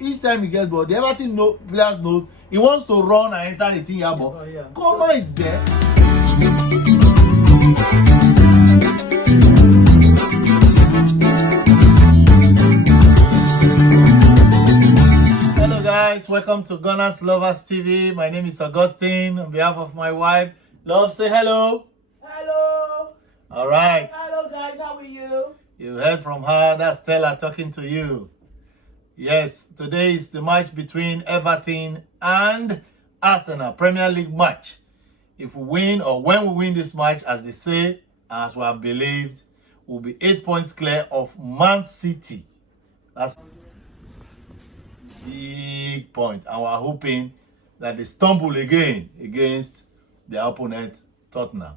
each time he gets ball, the Everton players know he wants to run and enter the team ball. Oh, yeah. Coleman is there. Hello guys, welcome to GunnersLoversTV. My name is Augustine. On behalf of my wife, Love, say hello. Hello. All right. Hello guys, how are you? You heard from her. That's Stella talking to you. Yes, today is the match between Everton and Arsenal, Premier League match. If we win, or when we win this match, as they say, as we have believed, we'll be 8 points clear of Man City. That's big point. And we're hoping that they stumble again against their opponent, Tottenham.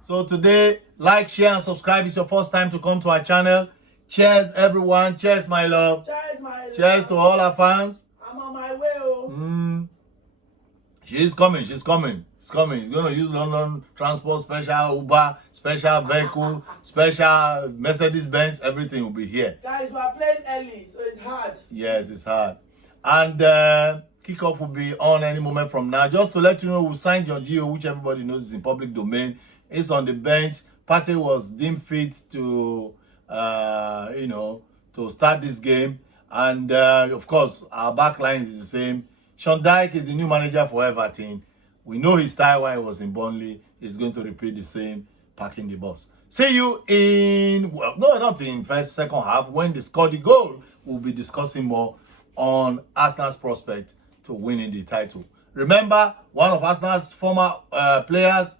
So today, like, share, and subscribe. It's your first time to come to our channel. Cheers, everyone. Cheers, my love. Cheers, my love. Cheers to all our fans. I'm on my way. She's coming. She's coming. She's coming. She's going to use London transport, special Uber, special vehicle, special Mercedes-Benz. Everything will be here. Guys, we are playing early, so it's hard. Yes, it's hard. And kickoff will be on any moment from now. Just to let you know, we signed John Gio, which everybody knows is in public domain. It's on the bench. Partey was deemed fit to, to start this game. And, of course, our back line is the same. Sean Dyche is the new manager for Everton. We know his style while he was in Burnley. He's going to repeat the same, parking the bus. See you in, well, no, not in second half. When they score the goal, we'll be discussing more on Arsenal's prospect to winning the title. Remember, one of Arsenal's former players,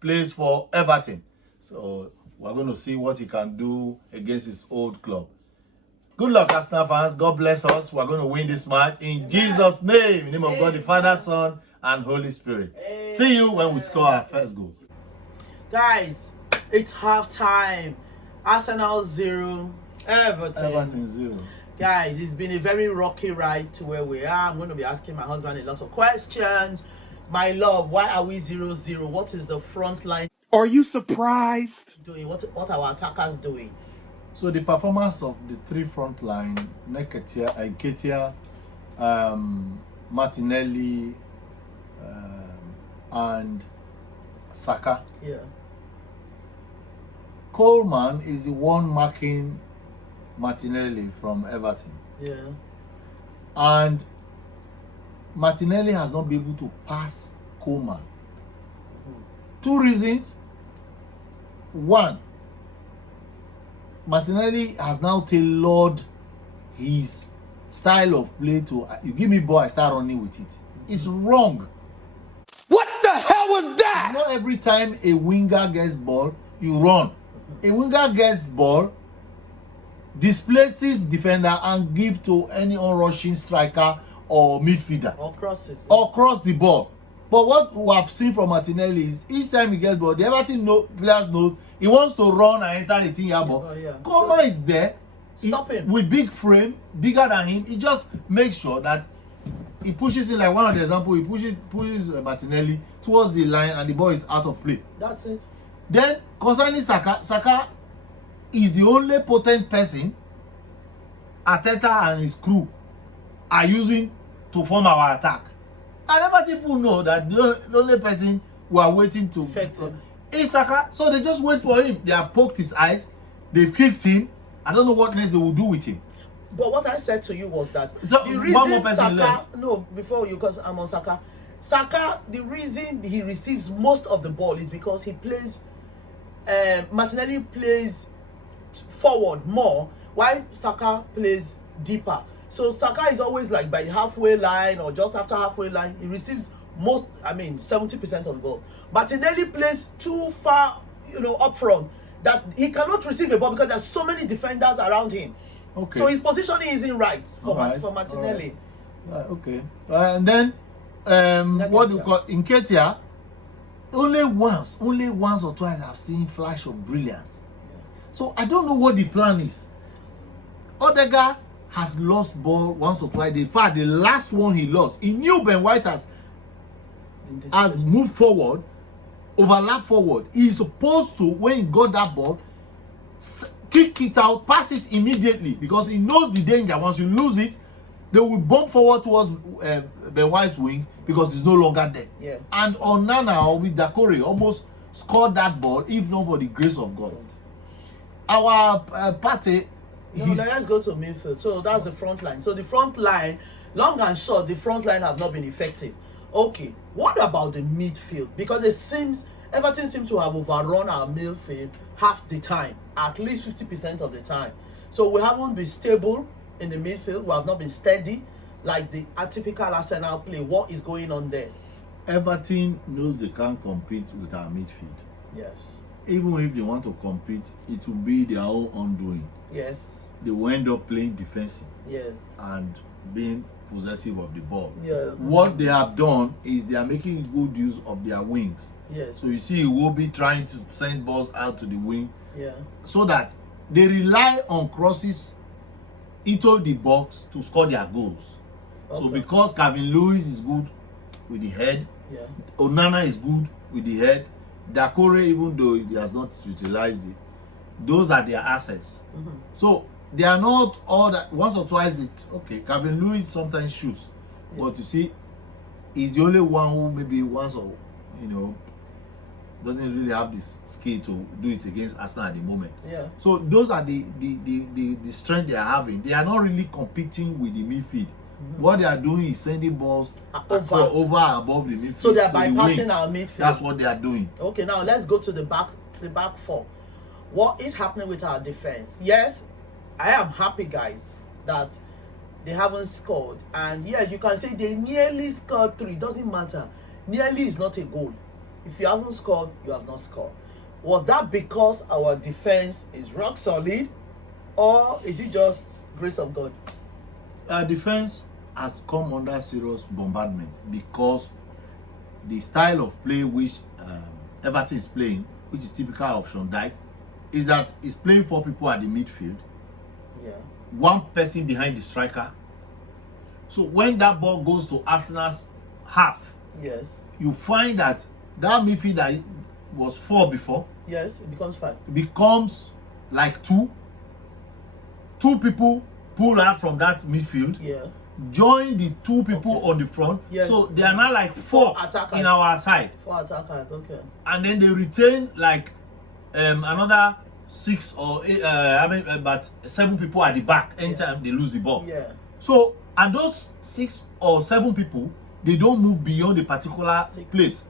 plays for Everton. So we're going to see what he can do against his old club. Good luck, Arsenal fans. God bless us. We're going to win this match in Jesus' name. In the name of God, the Father, Son, and Holy Spirit. See you when we score our first goal. Guys, it's half time. Arsenal 0, Everton 0. Guys, it's been a very rocky ride to where we are. I'm going to be asking my husband a lot of questions. My love, why are we 0-0? What is the front line? Are you surprised? Doing? What are our attackers doing? So the performance of the three front line, Nketiah, Martinelli, and Saka. Yeah. Coleman is the one marking Martinelli from Everton. Yeah. And Martinelli has not been able to pass Coleman. Two reasons. One, Martinelli has now tailored his style of play to, you give me ball, I start running with it. It's wrong. What the hell was that? Not every time a winger gets ball, you run. A winger gets ball, displaces defender, and give to any unrushing striker or midfielder. Or crosses. Or cross the ball. But what we have seen from Martinelli is each time he gets ball, the Everton players know he wants to run and enter the team ball. Oh, yeah. Coleman is there. Stop him. With big frame, bigger than him. He just makes sure that he pushes in, like one of the examples, he pushes Martinelli towards the line and the ball is out of play. That's it. Then concerning Saka is the only potent person Arteta and his crew are using to form our attack. And other people know that the only person who are waiting to affect him is Saka. So they just wait for him. They have poked his eyes. They've kicked him. I don't know what next they will do with him. But what I said to you was that so the reason Saka, no, before you, because I'm on Saka. Saka, the reason he receives most of the ball is because he plays, Martinelli plays forward more, while Saka plays deeper. So Saka is always like by the halfway line or just after halfway line. He receives 70% of the ball. Martinelli plays too far, up front, that he cannot receive a ball because there's so many defenders around him. Okay. So his positioning isn't right for Martinelli. Right. Okay. And then what do you call Nketiah? Only once or twice I've seen flash of brilliance. Yeah. So I don't know what the plan is. Odegaard has lost ball once or twice. In fact, the last one he lost, he knew Ben White has moved forward, overlap forward. He's supposed to, when he got that ball, kick it out, pass it immediately because he knows the danger. Once you lose it, they will bump forward towards the White's wing because it's no longer there. Yeah. And Onana with Dakore almost scored that ball, if not for the grace of God. Our party. No, let's go to midfield. So that's the front line. So the front line, long and short, the front line have not been effective. Okay, what about the midfield? Because Everton seems to have overrun our midfield half the time, at least 50% of the time. So we haven't been stable in the midfield. We have not been steady like the atypical Arsenal play. What is going on there? Everton knows they can't compete with our midfield. Yes. Even if they want to compete, it will be their own undoing. Yes. They will end up playing defensive. Yes. And being possessive of the ball. Yeah. What they have done is they are making good use of their wings. Yes. So you see, he will be trying to send balls out to the wing. Yeah. So that they rely on crosses into the box to score their goals. Okay. So because Calvin Lewis is good with the head, yeah. Onana is good with the head, Dakore, even though he has not utilized it, those are their assets. So they are not all that. Once or twice, okay, Calvin Lewis sometimes shoots, but you see, he's the only one who maybe once or doesn't really have this skill to do it against Arsenal at the moment. Yeah. So those are the strength they are having. They are not really competing with the midfield. What they are doing is sending balls over and above the midfield. So they are bypassing our midfield. That's what they are doing. Okay, now let's go to the back four. What is happening with our defense? Yes, I am happy, guys, that they haven't scored. And yes, you can say they nearly scored 3. Doesn't matter. Nearly is not a goal. If you haven't scored, you have not scored. Was that because our defense is rock solid, or is it just grace of God? Our defense has come under serious bombardment because the style of play which Everton is playing, which is typical of Sean Dyche, is that he's playing 4 people at the midfield, 1 person behind the striker. So when that ball goes to Arsenal's half, you find that midfield that was 4 before, it becomes 5. Becomes like 2 people pull out from that midfield, join the 2 people on the front, so they are now like 4 attackers in our side. 4 attackers, okay. And then they retain like another 6 or 8, but 7 people at the back anytime they lose the ball. So, and those 6 or 7 people, they don't move beyond a particular place.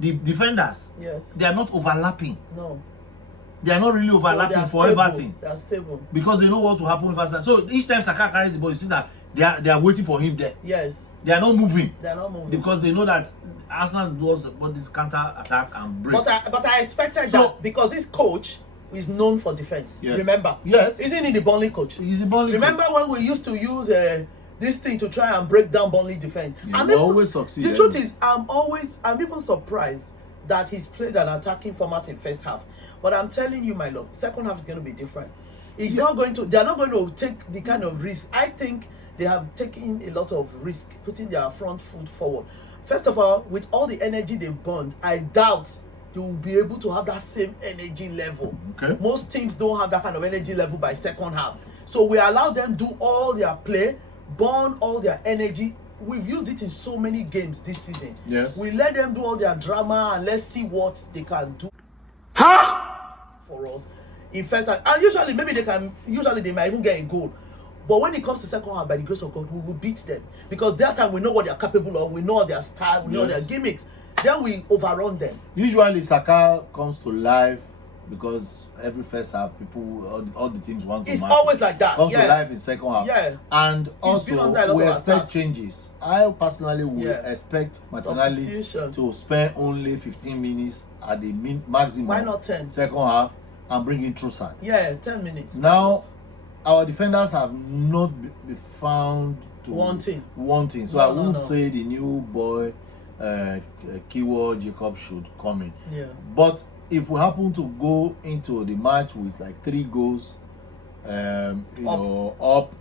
The defenders, they are not overlapping. No. They are not really overlapping for everything. They are stable. Because they know what will happen with Arsenal. So each time Saka carries the ball, you see that they are waiting for him there. Yes. They are not moving. They are not moving. Because they know that Arsenal does this counter attack and breaks. But I expected that because this coach is known for defense. Remember? Yes. Isn't he the Burnley coach? He's the Burnley Remember coach. when we used to use this thing to try and break down Burnley defense? He always succeed. The truth is, I'm even surprised that he's played an attacking format in first half. But I'm telling you, my love, second half is going to be different. They're not going to take the kind of risk. I think they have taken a lot of risk, putting their front foot forward. First of all, with all the energy they've burned, I doubt they will be able to have that same energy level. Okay. Most teams don't have that kind of energy level by second half. So we allow them do all their play, burn all their energy. We've used it in so many games this season. Yes. We let them do all their drama and let's see what they can do for us in first half. And usually they might even get a goal. But when it comes to second half, by the grace of God, we will beat them. Because that time we know what they are capable of, we know their style, we know their gimmicks. Then we overrun them. Usually Saka comes to life because every first half all the teams want to it's match. Always like that. Comes to life in second half. And also we expect changes. I personally will expect Martinelli to spend only 15 minutes at the maximum. Why not 10? Second half and bring in Trossard. 10 minutes. Now our defenders have not been found to wanting. So I wouldn't say the new boy Kiwo Jacob should come in. But if we happen to go into the match with like 3 goals, up,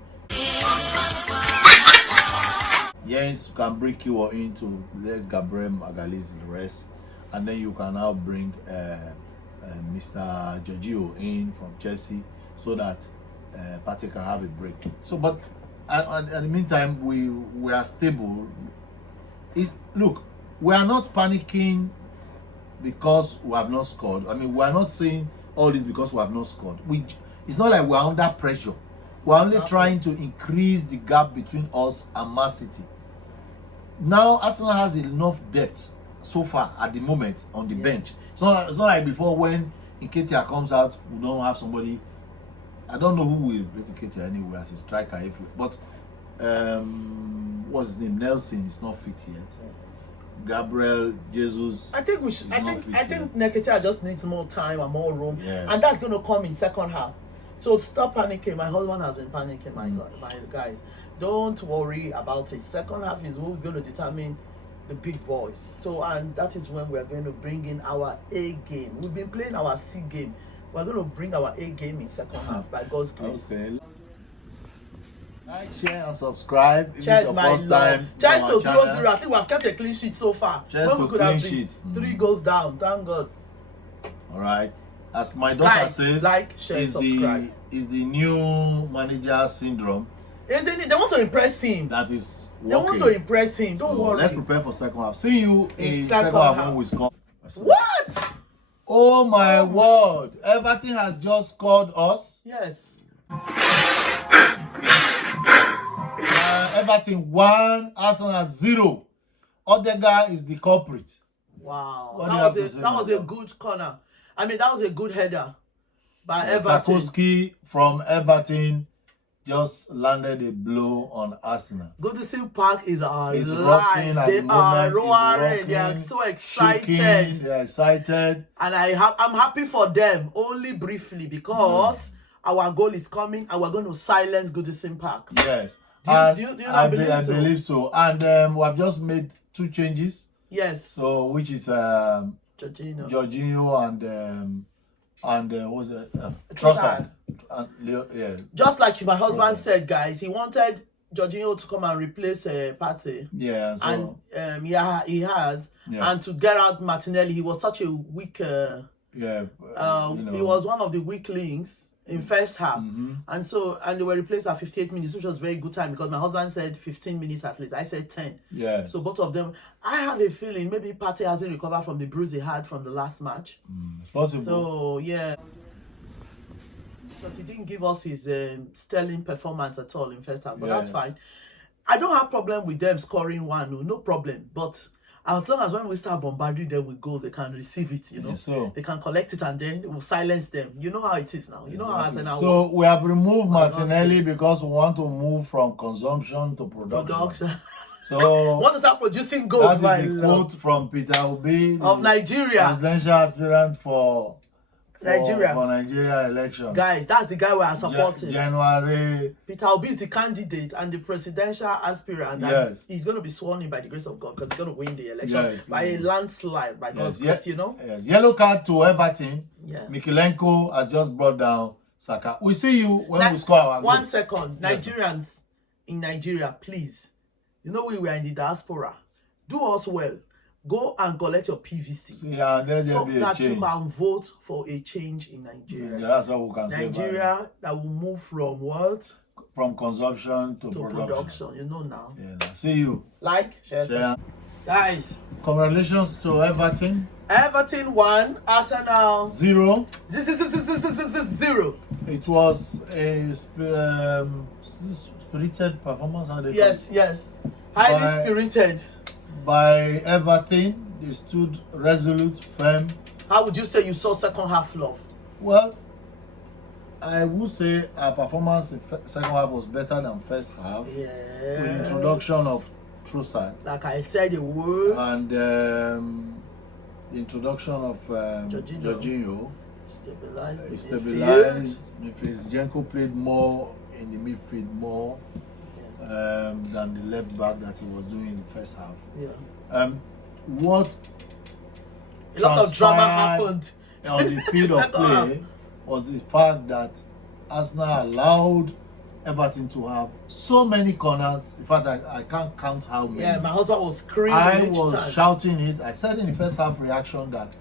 yes, you can bring Kiwo in to let Gabriel Magalhaes rest, and then you can now bring Mr. Giorgio in from Chelsea so that Partey can have a break. So, but at the meantime, we are stable. Look, we are not panicking because we have not scored. I mean, we are not saying all this because we have not scored. It's not like we are under pressure. We're only trying to increase the gap between us and Man City. Now, Arsenal has enough depth so far at the moment on the bench. It's not like before when Nketiah comes out, we don't have somebody. I don't know who will replace Nketiah anyway as a striker. But what's his name? Nelson is not fit yet. Gabriel Jesus. I think we should. I think Nketiah just needs more time and more room, and that's going to come in second half. So stop panicking. My husband has been panicking. My God, my guys, don't worry about it. Second half is who's going to determine the big boys. So, and that is when we are going to bring in our A game. We've been playing our C game. We're going to bring our A game in second half by God's grace. Okay. Like, share, and subscribe. If Cheers, it's your my first lord. time Cheers on to our channel. 0-0. I think we have kept a clean sheet so far. Cheers when we to could have clean been sheet. 3 goals down. Thank God. All right. As my daughter says, like, share, subscribe. Is the new manager syndrome. Isn't it? They want to impress him. That is working. They want to impress him. Don't worry. Let's prepare for second half. See you in second half when we score. What? Oh my word. Everton has just scored us. Yes. Everton 1, Arsenal 0. Odegaard is the culprit. Wow. What That was a good corner. I mean, that was a good header by Everton. Tarkowski from Everton just landed a blow on Arsenal. Goodison Park is alive. They are roaring. They are so excited. Shaking. They are excited. And I'm happy for them, only briefly, because our goal is coming and we're going to silence Goodison Park. Yes. Do you not believe so? I believe so. And we have just made 2 changes. Yes. So, which is Jorginho and what's it? Trossard. Yeah. Just like my husband said, guys, he wanted Jorginho to come and replace Partey. Yeah. So, and he has. Yeah. And to get out Martinelli, he was such a weak. He was one of the weak links in first half, and they were replaced at 58 minutes, which was very good time because my husband said 15 minutes at least. I said 10. Yeah. So both of them. I have a feeling maybe Partey hasn't recovered from the bruise he had from the last match. Possible. So yeah, because he didn't give us his sterling performance at all in first half, but that's fine. I don't have problem with them scoring 1, no problem, but as long as when we start bombarding them with goals, they can receive it, so they can collect it and then we'll silence them. You know how it is now. You know how Arsenal. So we have removed Martinelli because we want to move from consumption to production. So want to start producing goals. That is a quote from Peter Obi of Nigeria, presidential aspirant for Nigeria election. Guys, that's the guy we are supporting. January. Peter Obi is the candidate and the presidential aspirant. Yes. He's going to be sworn in by the grace of God because he's going to win the election by a landslide by God's grace, Yes. Yellow card to Everton. Yeah. Mikilenko has just brought down Saka. We see you when we score our goal. 1 second. Nigerians in Nigeria, please. We are in the diaspora. Do us well. Go and collect your PVC. Yeah, so that you can vote for a change in Nigeria. Yeah, that's what we can say. Nigeria that will move from what? From consumption to production. You know now. Yeah. See you. Like, share. Guys. Congratulations to Everton. Everton 1, Arsenal 0. 0. It was a spirited performance. Yes. Highly spirited. By Everton, they stood resolute, firm. How would you say you saw second half love? Well, I would say our performance in second half was better than first half. Yeah. With the introduction of Trossard. Like I said, the word. And the introduction of Jorginho. Stabilized. Jenko played more in the midfield more. Than the left back that he was doing in the first half. Yeah. What a lot of drama happened on the field of play was the fact that Arsenal allowed Everton to have so many corners. In fact, I can't count how many. Yeah, my husband was screaming. I was shouting it. I said in the first half reaction that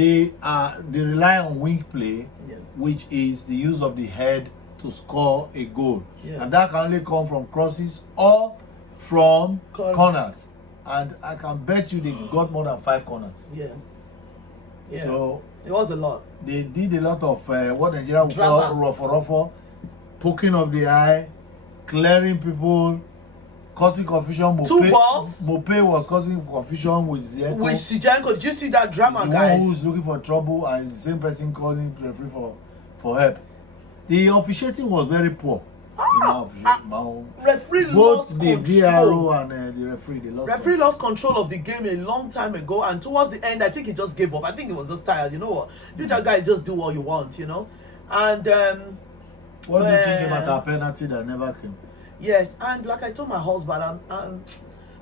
they rely on wing play, Yeah. which is the use of the head to score a goal. Yeah. And that can only come from crosses or from corners. And I can bet you they got more than 5 corners. Yeah. Yeah. So it was a lot. they did a lot of what Nigeria would call ruffle, poking of the eye, clearing people, causing confusion. 2 balls. Mope was causing confusion with Zienko. With Zienko, did you see that drama, the guys? one who's looking for trouble, and it's the same person calling the referee for help. The officiating was very poor. Referee both lost the control. VRO and the referee, they lost Referee control. lost control of the game a long time ago, and towards the end, I think he just gave up. I think he was just tired. You know what? You that guy just do what you want, you know. And what do you think about our penalty that never came? yes, and like I told my husband, I'm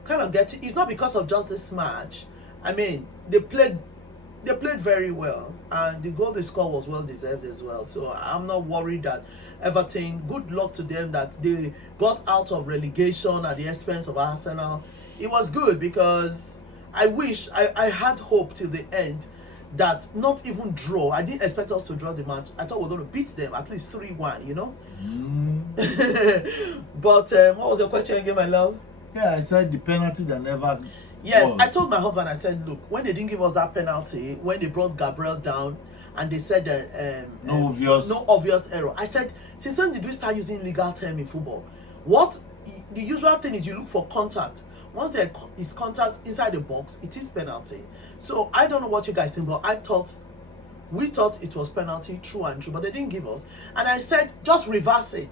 kind of getting. It's not because of just this match. I mean, they played very well, and the goal they scored was well deserved as well. So I'm not worried that Everton, good luck to them that they got out of relegation at the expense of Arsenal. It was good because I wish I had hope till the end that not even draw. I didn't expect us to draw the match. I thought we were going to beat them at least 3-1, you know. But what was your question again, my love? Yeah, I said the penalty that never. Yes, was. I told my husband, I said, look, when they didn't give us that penalty, when they brought Gabriel down and they said that no obvious error, I said, since when did we start using legal term in football? What the usual thing is, you look for contact. Once there is contact inside the box, it is penalty. So I don't know what you guys think, but we thought it was penalty, true and true, but they didn't give us. And I said, just reverse it.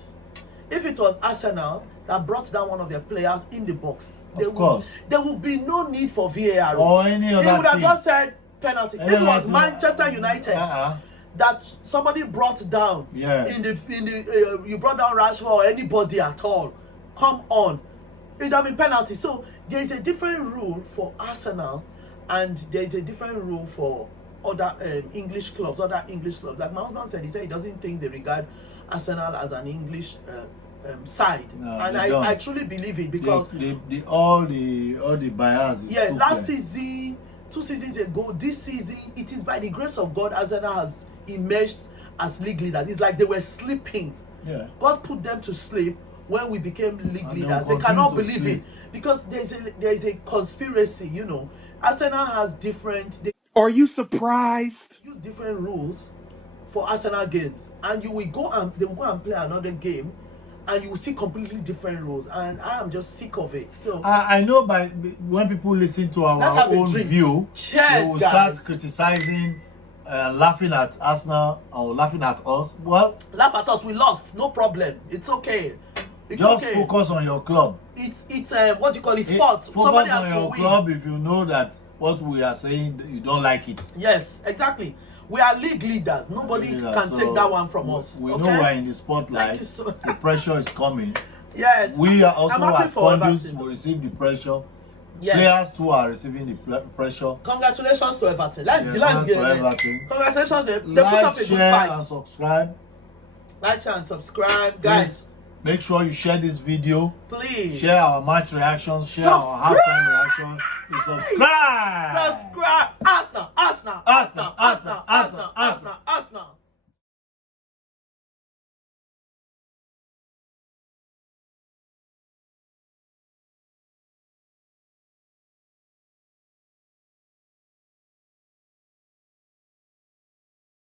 If it was Arsenal that brought down one of their players in the box, there would be no need for VAR or any other. They would have team. just said penalty. If it was Manchester United that somebody brought down, yes, in the you brought down Rashford or anybody at all, come on, it would have been penalty. So there is a different rule for Arsenal, and there is a different rule for other English clubs. Like my husband said, he said he doesn't think they regard Arsenal as an English side, no, and I truly believe it because all the bias. Yeah, last season, 2 seasons ago, this season, it is by the grace of God Arsenal has emerged as league leaders. It's like they were sleeping. Yeah, God put them to sleep when we became league leaders. They cannot believe it because there is a conspiracy. You know, Arsenal has different. They Are you surprised? use different rules for Arsenal games, and they will go and play another game, and you will see completely different rules, and I am just sick of it. So I know when people listen to our own view, they will start criticizing, laughing at Arsenal or laughing at us. Well, laugh at us. We lost. No problem. It's okay. It's just okay. focus on your club. It's what do you call it? Sports. Focus on your club. If you know that what we are saying, you don't like it. Yes, exactly. We are league leaders. Nobody can take that one from us. We know we're in the spotlight. The pressure is coming. Yes. We are also as pundits Everton. will receive the pressure. Yes. Players too are receiving the pressure. Congratulations to Everton. Let's get Everton. Congratulations. They put up a good share, fight. and subscribe. Like, share, and subscribe, guys. Please, make sure you share this video. Please share our match reactions. Share our halftime reaction. Subscribe. Subscribe. Arsenal.